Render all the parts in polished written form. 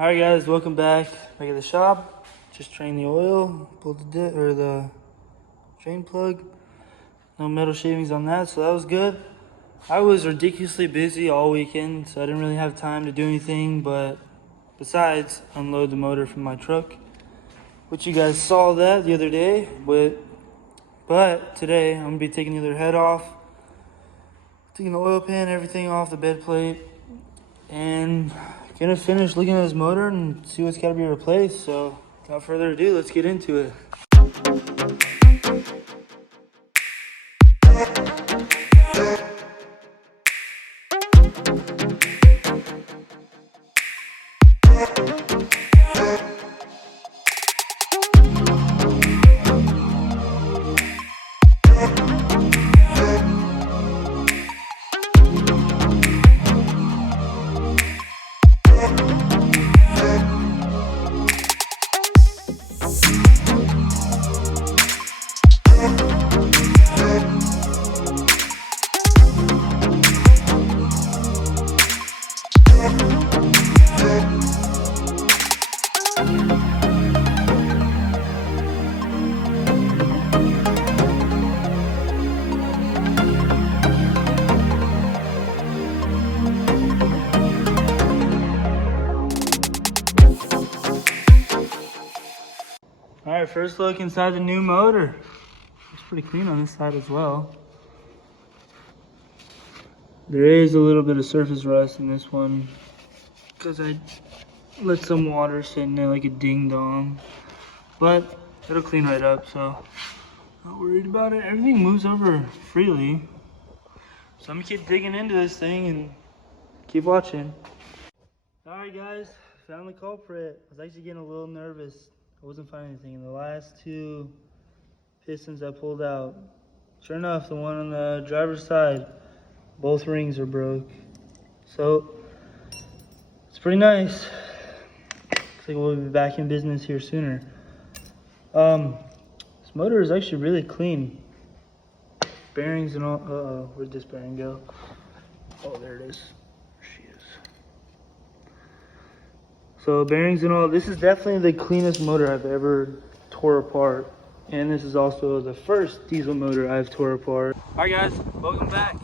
Alright guys, welcome back at the shop. Just drained the oil, pulled the drain plug. No metal shavings on that, so that was good. I was ridiculously busy all weekend, so I didn't really have time to do anything but besides unload the motor from my truck, which you guys saw that the other day. But today I'm gonna be taking the other head off, taking the oil pan, everything off the bed plate, and gonna finish looking at this motor and see what's gotta be replaced. So without further ado, let's get into it. Alright, first look inside the new motor. It's pretty clean on this side as well. There is a little bit of surface rust in this one because I let some water sit in there like a ding dong. But it'll clean right up, so not worried about it. Everything moves over freely. So I'm gonna keep digging into this thing and keep watching. Alright guys, found the culprit. I was actually getting a little nervous. I wasn't finding anything. In the last two pistons I pulled out, sure enough, the one on the driver's side, both rings are broke. So it's pretty nice. Looks like we'll be back in business here sooner. This motor is actually really clean. Bearings and all. Where'd this bearing go? Oh, there it is. There she is. So bearings and all, this is definitely the cleanest motor I've ever tore apart. And this is also the first diesel motor I've tore apart. Alright guys, welcome back.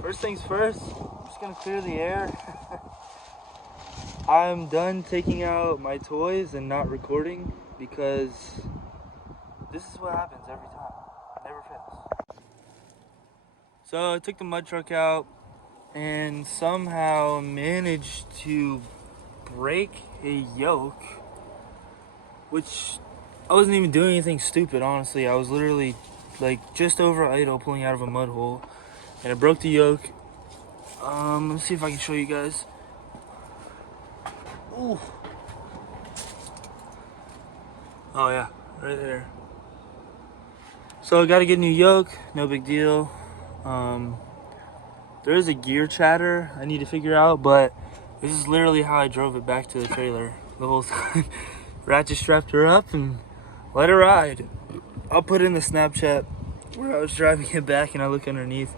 First things first, I'm just gonna clear the air. I'm done taking out my toys and not recording because this is what happens every time. It never fails. So I took the mud truck out and somehow managed to break a yoke, which I wasn't even doing anything stupid, honestly. I was literally like just over idle pulling out of a mud hole, and I broke the yoke. Let's see if I can show you guys. Ooh. Oh yeah, right there. So I gotta get a new yoke, no big deal. There is a gear chatter I need to figure out, but this is literally how I drove it back to the trailer the whole time. Ratchet strapped her up and let her ride. I'll put in the Snapchat where I was driving it back and I look underneath.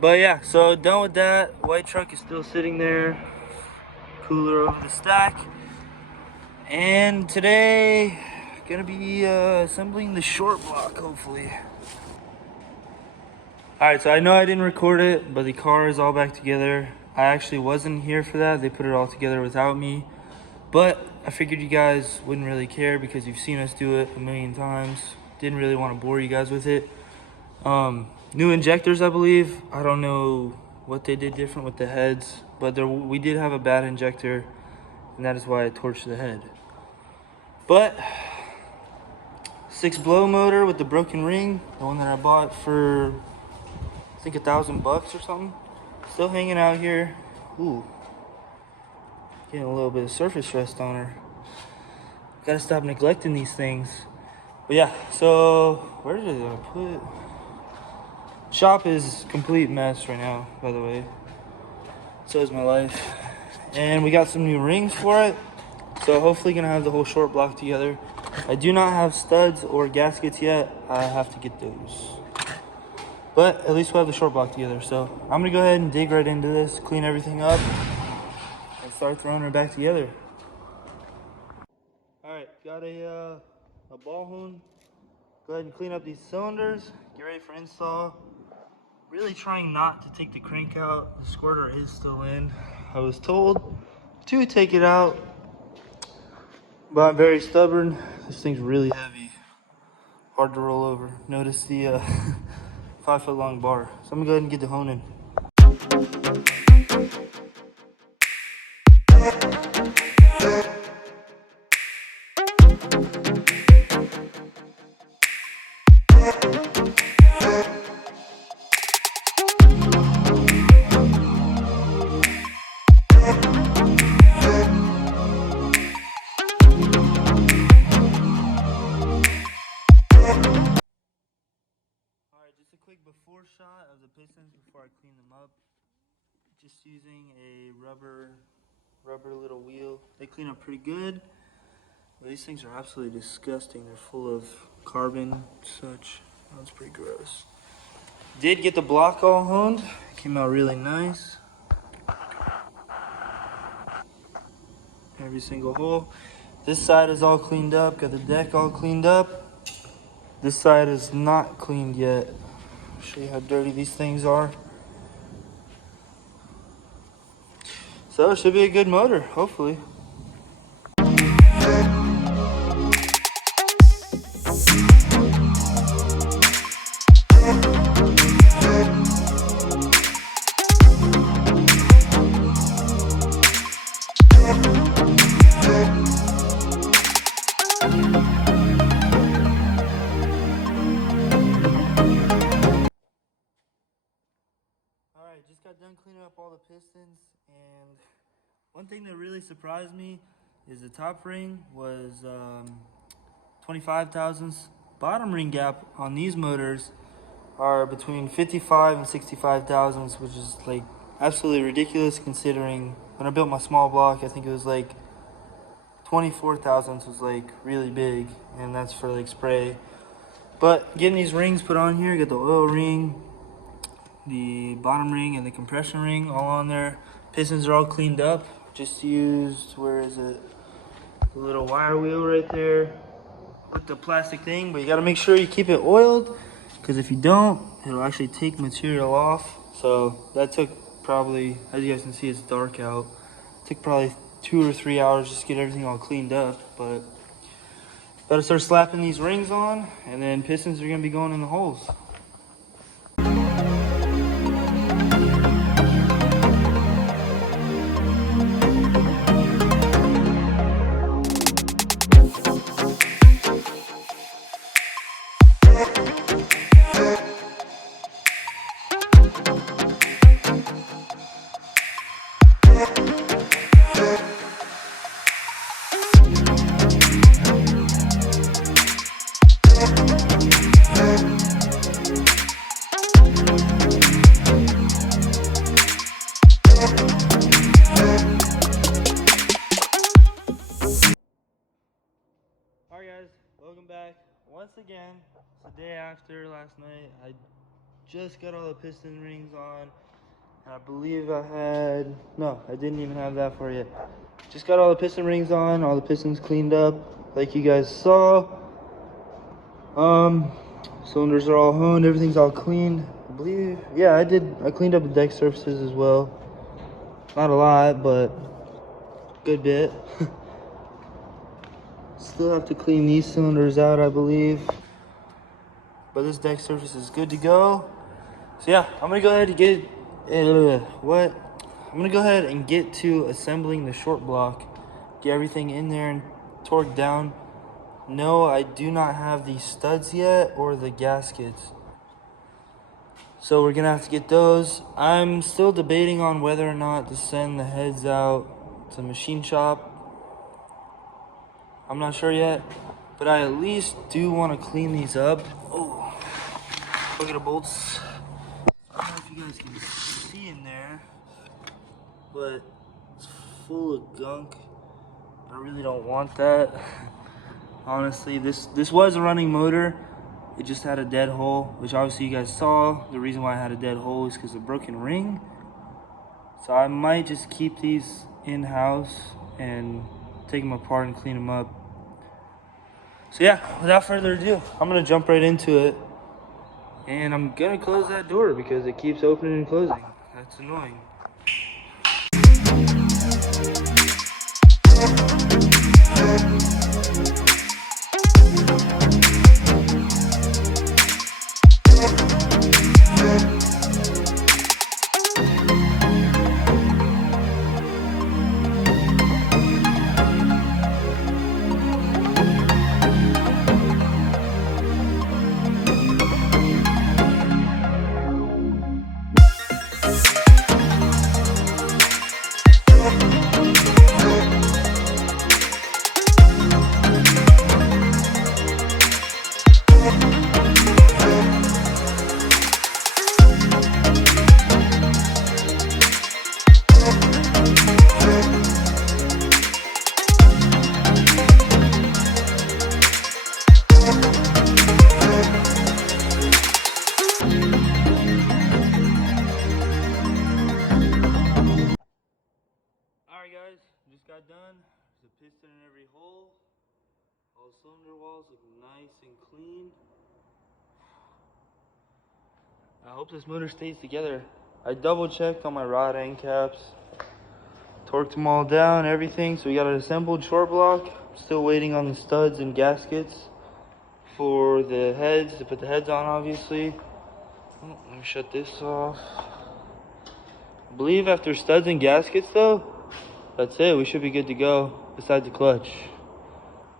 But yeah, so done with that. White truck is still sitting there. Cooler over the stack. And today, gonna be assembling the short block, hopefully. Alright, so I know I didn't record it, but the car is all back together. I actually wasn't here for that. They put it all together without me. But I figured you guys wouldn't really care because you've seen us do it a million times. Didn't really want to bore you guys with it. New injectors, I believe. I don't know what they did different with the heads, but we did have a bad injector, and that is why I torched the head. But 6 blow motor with the broken ring, the one that I bought for I think $1,000 or something. Still hanging out here. Ooh, getting a little bit of surface rust on her. Gotta stop neglecting these things. But yeah, so where did I put? Shop is complete mess right now, by the way. So is my life. And we got some new rings for it. So hopefully gonna have the whole short block together. I do not have studs or gaskets yet. I have to get those. But at least we'll have the short block together. So I'm gonna go ahead and dig right into this, clean everything up, and start throwing her back together. All right, got a ball hoon. Go ahead and clean up these cylinders, get ready for install. Really trying not to take the crank out. The squirter is still in. I was told to take it out, but I'm very stubborn. This thing's really heavy, hard to roll over. Notice the 5 foot long bar. So I'm gonna go ahead and get the hone in. Just a quick before shot of the pistons before I clean them up. Just using a rubber little wheel. They clean up pretty good. But these things are absolutely disgusting. They're full of carbon and such. That's pretty gross. Did get the block all honed. Came out really nice. Every single hole. This side is all cleaned up. Got the deck all cleaned up. This side is not cleaned yet. I'll show you how dirty these things are. So it should be a good motor, hopefully. Alright, just got done cleaning up all the pistons, and one thing that really surprised me is the top ring was 25 thousandths. Bottom ring gap on these motors are between 55 and 65 thousandths, which is like absolutely ridiculous considering when I built my small block, I think it was like 24 thousandths was like really big, and that's for like spray. But getting these rings put on here, get the oil ring, the bottom ring, and the compression ring all on there. Pistons are all cleaned up. Just used, where is it? The little wire wheel right there with the plastic thing, but you gotta make sure you keep it oiled, because if you don't, it'll actually take material off. So that took probably, as you guys can see, it's dark out. Took probably 2 or 3 hours just to get everything all cleaned up, but gotta start slapping these rings on, and then pistons are gonna be going in the holes. Alright guys, welcome back. Once again, it's the day after last night. I just got all the piston rings on. And I believe I had, no, I didn't even have that for yet. Just got all the piston rings on, all the pistons cleaned up, like you guys saw. Cylinders are all honed, everything's all cleaned. I believe, yeah, I cleaned up the deck surfaces as well. Not a lot, but good bit. Still have to clean these cylinders out, I believe. But this deck surface is good to go. So yeah, I'm gonna go ahead and get I'm gonna go ahead and get to assembling the short block. Get everything in there and torqued down. No, I do not have the studs yet or the gaskets. So we're gonna have to get those. I'm still debating on whether or not to send the heads out to the machine shop. I'm not sure yet, but I at least do want to clean these up. Oh, look at the bolts. I don't know if you guys can see in there, but it's full of gunk. I really don't want that. Honestly, this was a running motor. It just had a dead hole, which obviously you guys saw. The reason why I had a dead hole is because of a broken ring. So I might just keep these in-house and take them apart and clean them up. So yeah, without further ado, I'm gonna jump right into it. And I'm gonna close that door because it keeps opening and closing. That's annoying. Alright guys, just got done. There's a piston in every hole. All the cylinder walls look nice and clean. I hope this motor stays together. I double checked on my rod end caps. Torqued them all down, everything. So we got an assembled short block. Still waiting on the studs and gaskets for the heads, to put the heads on obviously. Oh, let me shut this off. I believe after studs and gaskets though, that's it. We should be good to go. Besides the clutch.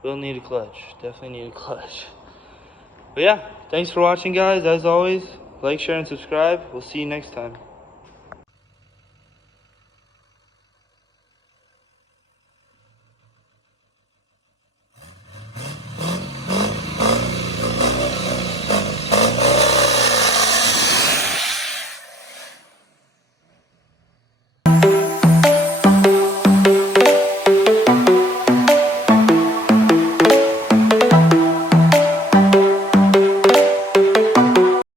We'll need a clutch. Definitely need a clutch. But yeah, thanks for watching guys. As always, like, share, and subscribe. We'll see you next time.